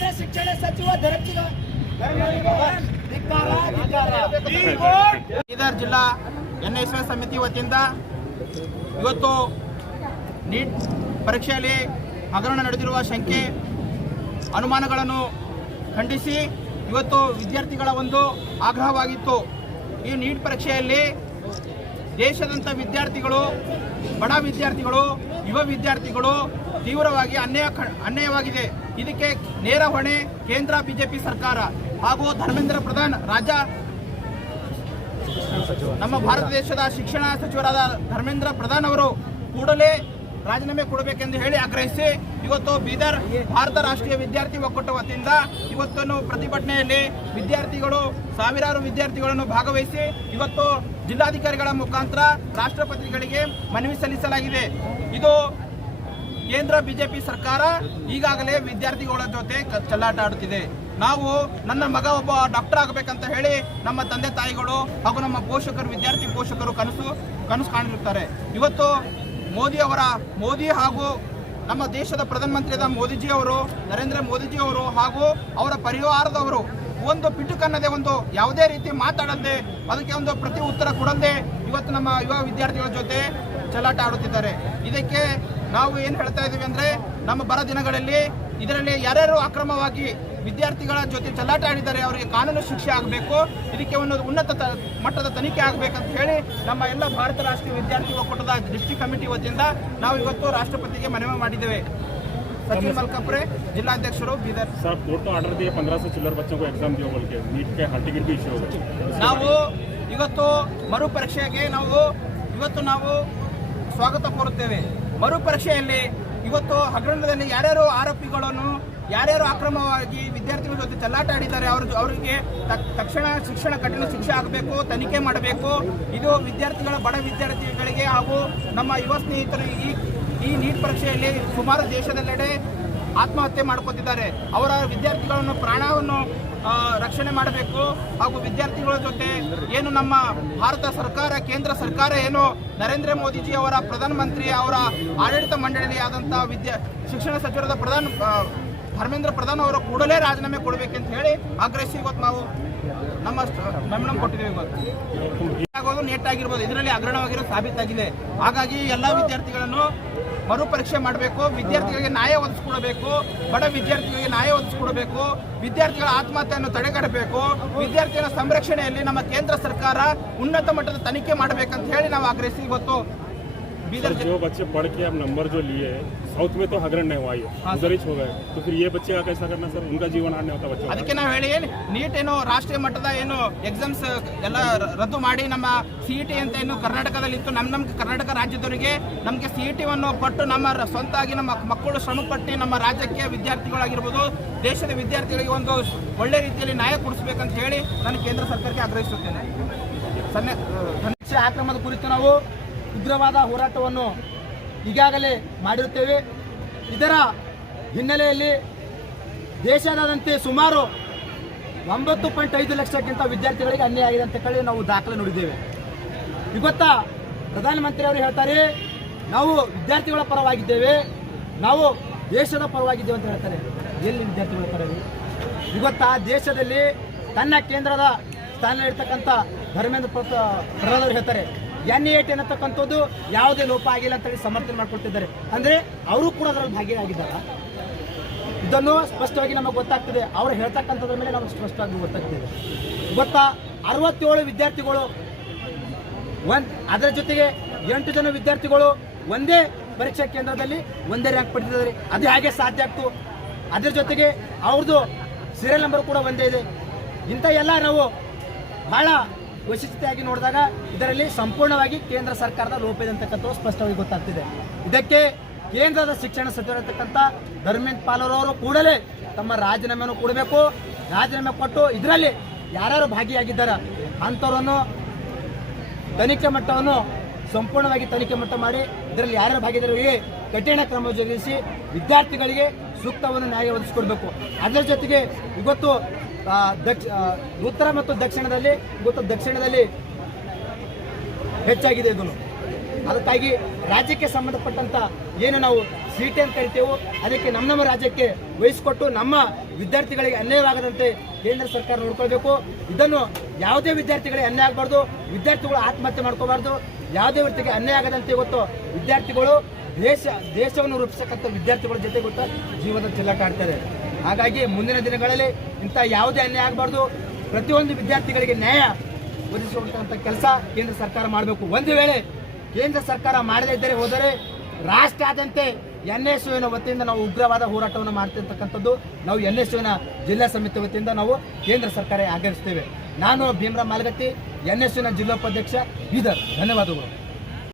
ಕೇಂದ್ರ ಶಿಕ್ಷಣ ಸಚಿವ ಎಸ್ ಬೀದರ್ ಜಿಲ್ಲಾ ಎನ್ಎಸ್ಎಸ್ ಸಮಿತಿ ವತಿಯಿಂದ ಇವತ್ತು ನೀಟ್ ಪರೀಕ್ಷೆಯಲ್ಲಿ ಹಗರಣ ನಡೆದಿರುವ ಶಂಕೆ, ಅನುಮಾನಗಳನ್ನು ಖಂಡಿಸಿ ಇವತ್ತು ವಿದ್ಯಾರ್ಥಿಗಳ ಒಂದು ಆಗ್ರಹವಾಗಿತ್ತು. ಈ ನೀಟ್ ಪರೀಕ್ಷೆಯಲ್ಲಿ ದೇಶದಂಥ ವಿದ್ಯಾರ್ಥಿಗಳು, ಬಡ ವಿದ್ಯಾರ್ಥಿಗಳು, ಯುವ ವಿದ್ಯಾರ್ಥಿಗಳು ತೀವ್ರವಾಗಿ ಅನ್ಯಾಯ ಅನ್ಯಾಯವಾಗಿದೆ. ಇದಕ್ಕೆ ನೇರ ಹೊಣೆ ಕೇಂದ್ರ ಬಿಜೆಪಿ ಸರ್ಕಾರ ಹಾಗೂ ಧರ್ಮೇಂದ್ರ ಪ್ರಧಾನ್ ರಾಜ್ಯ ನಮ್ಮ ಭಾರತ ದೇಶದ ಶಿಕ್ಷಣ ಸಚಿವರಾದ ಧರ್ಮೇಂದ್ರ ಪ್ರಧಾನ್ ಅವರು ಕೂಡಲೇ ರಾಜೀನಾಮೆ ಕೊಡಬೇಕೆಂದು ಹೇಳಿ ಆಗ್ರಹಿಸಿ ಇವತ್ತು ಬೀದರ್ ಭಾರತ ರಾಷ್ಟ್ರೀಯ ವಿದ್ಯಾರ್ಥಿ ಒಕ್ಕೂಟ ವತಿಯಿಂದ ಇವತ್ತನ್ನು ಪ್ರತಿಭಟನೆಯಲ್ಲಿ ವಿದ್ಯಾರ್ಥಿಗಳು, ಸಾವಿರಾರು ವಿದ್ಯಾರ್ಥಿಗಳನ್ನು ಭಾಗವಹಿಸಿ ಇವತ್ತು ಜಿಲ್ಲಾಧಿಕಾರಿಗಳ ಮುಖಾಂತರ ರಾಷ್ಟ್ರಪತಿಗಳಿಗೆ ಮನವಿ ಸಲ್ಲಿಸಲಾಗಿದೆ. ಇದು ಕೇಂದ್ರ ಬಿಜೆಪಿ ಸರ್ಕಾರ ಈಗಾಗಲೇ ವಿದ್ಯಾರ್ಥಿಗಳ ಜೊತೆ ಚಲ್ಲಾಟ ಆಡುತ್ತಿದೆ. ನಾವು ನನ್ನ ಮಗ ಒಬ್ಬ ಡಾಕ್ಟರ್ ಆಗಬೇಕಂತ ಹೇಳಿ ನಮ್ಮ ತಂದೆ ತಾಯಿಗಳು ಹಾಗೂ ನಮ್ಮ ಪೋಷಕರು, ವಿದ್ಯಾರ್ಥಿ ಪೋಷಕರು ಕನಸು ಕನಸು ಕಾಣಿರುತ್ತಾರೆ. ಇವತ್ತು ಮೋದಿ ಅವರ, ಮೋದಿ ಹಾಗೂ ನಮ್ಮ ದೇಶದ ಪ್ರಧಾನಮಂತ್ರಿಯಾದ ಮೋದಿಜಿ ಅವರು, ನರೇಂದ್ರ ಮೋದಿಜಿ ಅವರು ಹಾಗೂ ಅವರ ಪರಿವಾರದವರು ಒಂದು ಪಿಟುಕನ್ನದೆ, ಒಂದು ಯಾವುದೇ ರೀತಿ ಮಾತಾಡದೆ, ಅದಕ್ಕೆ ಒಂದು ಪ್ರತಿ ಉತ್ತರ ಕೊಡದೆ ಇವತ್ತು ನಮ್ಮ ಯುವ ವಿದ್ಯಾರ್ಥಿಗಳ ಜೊತೆ ಚಲಾಟ ಆಡುತ್ತಿದ್ದಾರೆ. ಇದಕ್ಕೆ ನಾವು ಏನು ಹೇಳ್ತಾ ಇದ್ದೀವಿ ಅಂದ್ರೆ ನಮ್ಮ ಬರ ದಿನಗಳಲ್ಲಿ ಇದರಲ್ಲಿ ಯಾರ್ಯಾರು ಅಕ್ರಮವಾಗಿ ವಿದ್ಯಾರ್ಥಿಗಳ ಜೊತೆ ಚೆಲ್ಲಾಟ ಆಡಿದ್ದಾರೆ ಅವರಿಗೆ ಕಾನೂನು ಶಿಕ್ಷೆ ಆಗಬೇಕು ಇದಕ್ಕೆ ಒಂದು ಉನ್ನತ ತ- ಮಟ್ಟದ ತನಿಖೆ ಆಗಬೇಕಂತ ಹೇಳಿ ನಮ್ಮ ಎಲ್ಲ ಭಾರತ ರಾಷ್ಟ್ರೀಯ ವಿದ್ಯಾರ್ಥಿ ಒಕ್ಕೂಟದ ಡಿಸ್ಟ್ರಿಕ್ಟ್ ಕಮಿಟಿ ವತಿಯಿಂದ ನಾವು ಇವತ್ತು ರಾಷ್ಟ್ರಪತಿಗೆ ಮನವಿ ಮಾಡಿದ್ದೇವೆ ಸಚಿನ್ ಮಲ್ಕಾಪುರೆ ಜಿಲ್ಲಾಧ್ಯಕ್ಷರು ಬೀದರ್ सर कोर्ट तो ऑर्डर दिए पंद्रह सौ चिल्लर बच्चों को एग्जाम दिया बोल के नीट के हाल टिकट भी इश्यू होगा ನಾವು ಇವತ್ತು ಮರು ಪರೀಕ್ಷೆಗೆ ನಾವು ಇವತ್ತು ನಾವು ಸ್ವಾಗತ ಕೋರುತ್ತೇವೆ ಮರು ಪರೀಕ್ಷೆಯಲ್ಲಿ ಇವತ್ತು ಹಗರಣದಲ್ಲಿ ಯಾರ್ಯಾರು ಆರೋಪಿಗಳನ್ನು, ಯಾರ್ಯಾರು ಅಕ್ರಮವಾಗಿ ವಿದ್ಯಾರ್ಥಿಗಳ ಜೊತೆ ಚಲ್ಲಾಟ ಆಡಿದ್ದಾರೆ, ಅವ್ರ ಅವರಿಗೆ ತಕ್- ತಕ್ಷಣ ಶಿಕ್ಷಣ ಕಠಿಣ ಶಿಕ್ಷೆ ಆಗಬೇಕು, ತನಿಖೆ ಮಾಡಬೇಕು. ಇದು ವಿದ್ಯಾರ್ಥಿಗಳ, ಬಡ ವಿದ್ಯಾರ್ಥಿಗಳಿಗೆ ಹಾಗೂ ನಮ್ಮ ಯುವ ಸ್ನೇಹಿತರು ಈ ಈ ನೀಟ್ ಪರೀಕ್ಷೆಯಲ್ಲಿ ಸುಮಾರು ದೇಶದೆಲ್ಲೆಡೆ ಆತ್ಮಹತ್ಯೆ ಮಾಡ್ಕೋತಿದ್ದಾರೆ. ಅವರ ವಿದ್ಯಾರ್ಥಿಗಳನ್ನು ಪ್ರಾಣವನ್ನು ರಕ್ಷಣೆ ಮಾಡಬೇಕು ಹಾಗೂ ವಿದ್ಯಾರ್ಥಿಗಳ ಜೊತೆ ಏನು ನಮ್ಮ ಭಾರತ ಸರ್ಕಾರ, ಕೇಂದ್ರ ಸರ್ಕಾರ, ಏನು ನರೇಂದ್ರ ಮೋದಿಜಿ ಅವರ ಪ್ರಧಾನಮಂತ್ರಿ, ಅವರ ಆಡಳಿತ ಮಂಡಳಿ ಆದಂತಹ ವಿದ್ಯಾ, ಶಿಕ್ಷಣ ಸಚಿವರಾದ ಪ್ರಧಾನ ಧರ್ಮೇಂದ್ರ ಪ್ರಧಾನ್ ಅವರು ಕೂಡಲೇ ರಾಜೀನಾಮೆ ಕೊಡಬೇಕಂತ ಹೇಳಿ ಆಗ್ರಹಿಸಿ ಇವತ್ತು ನಾವು ನಮ್ಮ ಮೆಮಣಂ ಕೊಟ್ಟಿದ್ದೀವಿ ಇವತ್ತು. ಆಗೋದು ನೆಟ್ ಆಗಿರ್ಬೋದು. ಇದರಲ್ಲಿ ಅಗ್ರಣವಾಗಿರೋ ಸಾಬೀತಾಗಿದೆ. ಹಾಗಾಗಿ ಎಲ್ಲ ವಿದ್ಯಾರ್ಥಿಗಳನ್ನು ಮರು ಪರೀಕ್ಷೆ ಮಾಡಬೇಕು, ವಿದ್ಯಾರ್ಥಿಗಳಿಗೆ ನ್ಯಾಯ ಒದಗಿಸ್ಕೊಡಬೇಕು, ಬಡ ವಿದ್ಯಾರ್ಥಿಗಳಿಗೆ ನ್ಯಾಯ ಒದಗಿಸ್ಕೊಡಬೇಕು, ವಿದ್ಯಾರ್ಥಿಗಳ ಆತ್ಮಹತ್ಯೆಯನ್ನು ತಡೆಗಟ್ಟಬೇಕು, ವಿದ್ಯಾರ್ಥಿಗಳ ಸಂರಕ್ಷಣೆಯಲ್ಲಿ ನಮ್ಮ ಕೇಂದ್ರ ಸರ್ಕಾರ ಉನ್ನತ ಮಟ್ಟದ ತನಿಖೆ ಮಾಡಬೇಕಂತ ಹೇಳಿ ನಾವು ಆಗ್ರಹಿಸಿ ಇವತ್ತು सर जो बच्चे पढ़ के अब नंबर जो लिए साउथ में तो हगरण नहीं हुआ ये हाँ, उधर ही हो गए तो फिर ये बच्चे का कैसा करना सर उनका जीवन हारने होता बच्चों का ಅದಕ್ಕೆ ನಾವು ಹೇಳಿ ನೀಟ್ ಏನು ರಾಷ್ಟ್ರೀಯ ಮಟ್ಟದ ಏನು ಎಕ್ಸಾಮ್ಸ್ ಎಲ್ಲ ರ- ರದ್ದು ಮಾಡಿ ನಮ್ಮ ಸಿ ಇ ಟಿ ಅಂತ ಏನು ಕರ್ನಾಟಕದಲ್ಲಿ ಇತ್ತು ನಮ್ಮ ನಮ್ಮ ಕರ್ನಾಟಕ ರಾಜ್ಯದವರಿಗೆ ನಮಗೆ ಸಿ ಇ ಟಿವನ್ನು ಕೊಟ್ಟು ನಮ್ಮ ರ- ಸ್ವಂತಾಗಿ ನಮ್ಮ ಮಕ್ಕಳು ಶ್ರಮ ಪಟ್ಟು ನಮ್ಮ ರಾಜ್ಯಕ್ಕೆ ವಿದ್ಯಾರ್ಥಿಗಳಾಗಿರ್ಬೋದು ದೇಶದ ವಿದ್ಯಾರ್ಥಿಗಳಿಗೆ ಒಂದು ಒಳ್ಳೆ ರೀತಿಯಲ್ಲಿ ನ್ಯಾಯ ಕೊಡಿಸ್ಬೇಕಂತ ಹೇಳಿ ನಾನು ಕೇಂದ್ರ ಸರ್ಕಾರಕ್ಕೆ ಆಗ್ರಹಿಸುತ್ತೇನೆ ಸನ್ನೆ ಶಿಕ್ಷೆ ಆಕ್ರಮದ ಕುರಿತು ನಾವು ಉಗ್ರವಾದ ಹೋರಾಟವನ್ನು ಈಗಾಗಲೇ ಮಾಡಿರುತ್ತೇವೆ. ಇದರ ಹಿನ್ನೆಲೆಯಲ್ಲಿ ದೇಶದಾದಂತೆ ಸುಮಾರು ಒಂಬತ್ತು ಪಾಯಿಂಟ್ ಐದು ಲಕ್ಷಕ್ಕಿಂತ ವಿದ್ಯಾರ್ಥಿಗಳಿಗೆ ಅನ್ಯಾಯ ಆಗಿದೆ ಅಂತ ಹೇಳಿ ನಾವು ದಾಖಲೆ ನೋಡಿದ್ದೇವೆ. ಇವತ್ತ ಪ್ರಧಾನಮಂತ್ರಿ ಅವರು ಹೇಳ್ತಾರೆ, ನಾವು ವಿದ್ಯಾರ್ಥಿಗಳ ಪರವಾಗಿದ್ದೇವೆ, ನಾವು ದೇಶದ ಪರವಾಗಿದ್ದೇವೆ ಅಂತ ಹೇಳ್ತಾರೆ. ಎಲ್ಲಿ ವಿದ್ಯಾರ್ಥಿಗಳ ಪರ ಇವತ್ತು ದೇಶದಲ್ಲಿ ತನ್ನ ಕೇಂದ್ರದ ಸ್ಥಾನದಲ್ಲಿರ್ತಕ್ಕಂಥ ಧರ್ಮೇಂದ್ರ ಪ್ರತ- ಪ್ರಧಾನ್ ಅವರು ಹೇಳ್ತಾರೆ ಎನ್ ಎ ಟಿ ಅನ್ನತಕ್ಕಂಥದ್ದು ಯಾವುದೇ ಲೋಪ ಆಗಿಲ್ಲ ಅಂತ ಹೇಳಿ ಸಮರ್ಥನೆ ಮಾಡ್ಕೊಳ್ತಿದ್ದಾರೆ. ಅಂದ್ರೆ ಅವರು ಕೂಡ ಅದರಲ್ಲಿ ಭಾಗಿಯಾಗಿದ್ದಾರ? ಇದನ್ನು ಸ್ಪಷ್ಟವಾಗಿ ನಮಗೆ ಗೊತ್ತಾಗ್ತದೆ. ಅವರು ಹೇಳ್ತಕ್ಕಂಥದ್ರ ಮೇಲೆ ನಮಗೆ ಸ್ಪಷ್ಟವಾಗಿ ಗೊತ್ತಾಗ್ತದೆ. ಗೊತ್ತಾ? ಅರವತ್ತೇಳು ವಿದ್ಯಾರ್ಥಿಗಳು ಒಂದ್ ಅದರ ಜೊತೆಗೆ ಎಂಟು ಜನ ವಿದ್ಯಾರ್ಥಿಗಳು ಒಂದೇ ಪರೀಕ್ಷಾ ಕೇಂದ್ರದಲ್ಲಿ ಒಂದೇ ರ್ಯಾಂಕ್ ಪಡೆದಿದ್ದಾರೆ. ಅದು ಹೇಗೆ ಸಾಧ್ಯ ಆಗ್ತು? ಅದರ ಜೊತೆಗೆ ಅವ್ರದ್ದು ಸೀರಿಯಲ್ ನಂಬರ್ ಕೂಡ ಒಂದೇ ಇದೆ. ಇಂಥ ಎಲ್ಲ ನಾವು ಬಹಳ ವೈಶಿಷ್ಟ್ಯವಾಗಿ ನೋಡಿದಾಗ ಇದರಲ್ಲಿ ಸಂಪೂರ್ಣವಾಗಿ ಕೇಂದ್ರ ಸರ್ಕಾರದ ಲೋಪ ಇದೆ ಸ್ಪಷ್ಟವಾಗಿ ಗೊತ್ತಾಗ್ತಿದೆ. ಇದಕ್ಕೆ ಕೇಂದ್ರದ ಶಿಕ್ಷಣ ಸಚಿವರಿರ್ತಕ್ಕಂಥ ಧರ್ಮೇಂದ್ರ ಪಾಲರವರು ಕೂಡಲೇ ತಮ್ಮ ರಾಜೀನಾಮೆಯನ್ನು ಕೊಡಬೇಕು. ರಾಜೀನಾಮೆ ಕೊಟ್ಟು ಇದರಲ್ಲಿ ಯಾರ್ಯಾರು ಭಾಗಿಯಾಗಿದ್ದಾರೆ ಅಂಥವರನ್ನು ತನಿಖೆ ಮಟ್ಟವನ್ನು ಸಂಪೂರ್ಣವಾಗಿ ತನಿಖೆ ಮಟ್ಟ ಮಾಡಿ ಇದರಲ್ಲಿ ಯಾರ್ಯಾರು ಭಾಗಿದಾರರಿಗೆ ಕಠಿಣ ಕ್ರಮ ಜರುಗಿಸಿ ವಿದ್ಯಾರ್ಥಿಗಳಿಗೆ ಸೂಕ್ತವನ್ನು ನ್ಯಾಯ ಒದಗಿಸಿಕೊಡ್ಬೇಕು. ಅದರ ಜೊತೆಗೆ ಇವತ್ತು ದಕ್ಷ ಉತ್ತರ ಮತ್ತು ದಕ್ಷಿಣದಲ್ಲಿ ಉತ್ತರ ದಕ್ಷಿಣದಲ್ಲಿ ಹೆಚ್ಚಾಗಿದೆ ಇದನ್ನು. ಅದಕ್ಕಾಗಿ ರಾಜ್ಯಕ್ಕೆ ಸಂಬಂಧಪಟ್ಟಂತ ಏನು ನಾವು ಸೀಟೆ ಅಂತ ಕರಿತೇವೋ ಅದಕ್ಕೆ ನಮ್ಮ ನಮ್ಮ ರಾಜ್ಯಕ್ಕೆ ವಹಿಸಿಕೊಟ್ಟು ನಮ್ಮ ವಿದ್ಯಾರ್ಥಿಗಳಿಗೆ ಅನ್ಯಾಯವಾಗದಂತೆ ಕೇಂದ್ರ ಸರ್ಕಾರ ನೋಡ್ಕೊಳ್ಬೇಕು. ಇದನ್ನು ಯಾವುದೇ ವಿದ್ಯಾರ್ಥಿಗಳಿಗೆ ಅನ್ಯಾಯ ಆಗಬಾರ್ದು, ವಿದ್ಯಾರ್ಥಿಗಳು ಆತ್ಮಹತ್ಯೆ ಮಾಡ್ಕೋಬಾರ್ದು ಯಾವುದೇ ವ್ಯಕ್ತಿಗೆ ಅನ್ಯಾಯ ಆಗದಂತೆ ಇವತ್ತು ವಿದ್ಯಾರ್ಥಿಗಳು ದೇಶ ದೇಶವನ್ನು ರೂಪಿಸಕ್ಕಂಥ ವಿದ್ಯಾರ್ಥಿಗಳ ಜೊತೆ ಗೊತ್ತ ಜೀವನದ ಚೆಲ್ಲಾಟ ಆಡ್ತಾರೆ. ಹಾಗಾಗಿ ಮುಂದಿನ ದಿನಗಳಲ್ಲಿ ಇಂಥ ಯಾವುದೇ ಅನ್ಯಾಯ ಆಗಬಾರ್ದು. ಪ್ರತಿಯೊಂದು ವಿದ್ಯಾರ್ಥಿಗಳಿಗೆ ನ್ಯಾಯ ಒದಗಿಸುವಂತಹ ಕೆಲಸ ಕೇಂದ್ರ ಸರ್ಕಾರ ಮಾಡಬೇಕು. ಒಂದು ವೇಳೆ ಕೇಂದ್ರ ಸರ್ಕಾರ ಮಾಡದೇ ಇದ್ದರೆ ಹೋದರೆ ರಾಷ್ಟ್ರಾದ್ಯಂತ ಎನ್ ಎಸ್ ಯುವಿನ ವತಿಯಿಂದ ನಾವು ಉಗ್ರವಾದ ಹೋರಾಟವನ್ನು ಮಾಡ್ತಿರ್ತಕ್ಕಂಥದ್ದು. ನಾವು ಎನ್ ಎಸ್ ಯುವಿನ ಜಿಲ್ಲಾ ಸಮಿತಿ ವತಿಯಿಂದ ನಾವು ಕೇಂದ್ರ ಸರ್ಕಾರ ಆಗ್ರಹಿಸ್ತೇವೆ ನಾನು ಭೀಮರಾವ್ ಮಾಲಗತ್ತಿ ಎನ್ ಎಸ್ ಯುನ ಜಿಲ್ಲೋಪಾಧ್ಯಕ್ಷ ಬೀದರ್. ಧನ್ಯವಾದಗಳು.